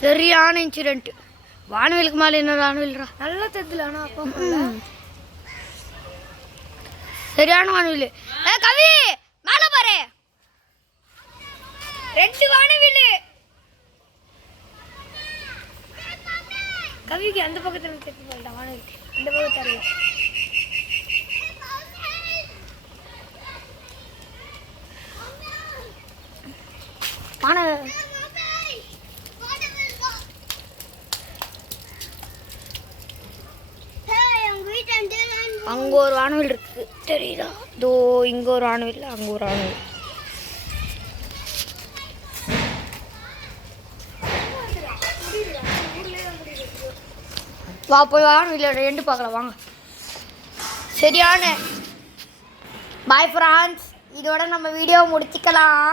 சரியான இன்சிடென்ட். வானவிலுக்கு மேலே என்ன வானவில்ரா நல்லா தெரியல. ஆனால் அப்பா சரியான வானவில். கவி மேலே பாரு, 2 வானவில். கவிக்கு அந்த பக்கத்தில் தெரிஞ்சு போயிட்டா வானவில், இந்த பக்கம் தெரியல. அங்கே ஒரு வானவில் இருக்கு தெரியுதா? தோ இங்கே ஒரு வானவில், அங்கே ஒரு வானவில். வா போய் வானவில் 2 பார்க்கலாம் வாங்க. சரியான பாய் ஃப்ரெண்ட்ஸ், இதோட நம்ம வீடியோ முடிச்சுக்கலாம்.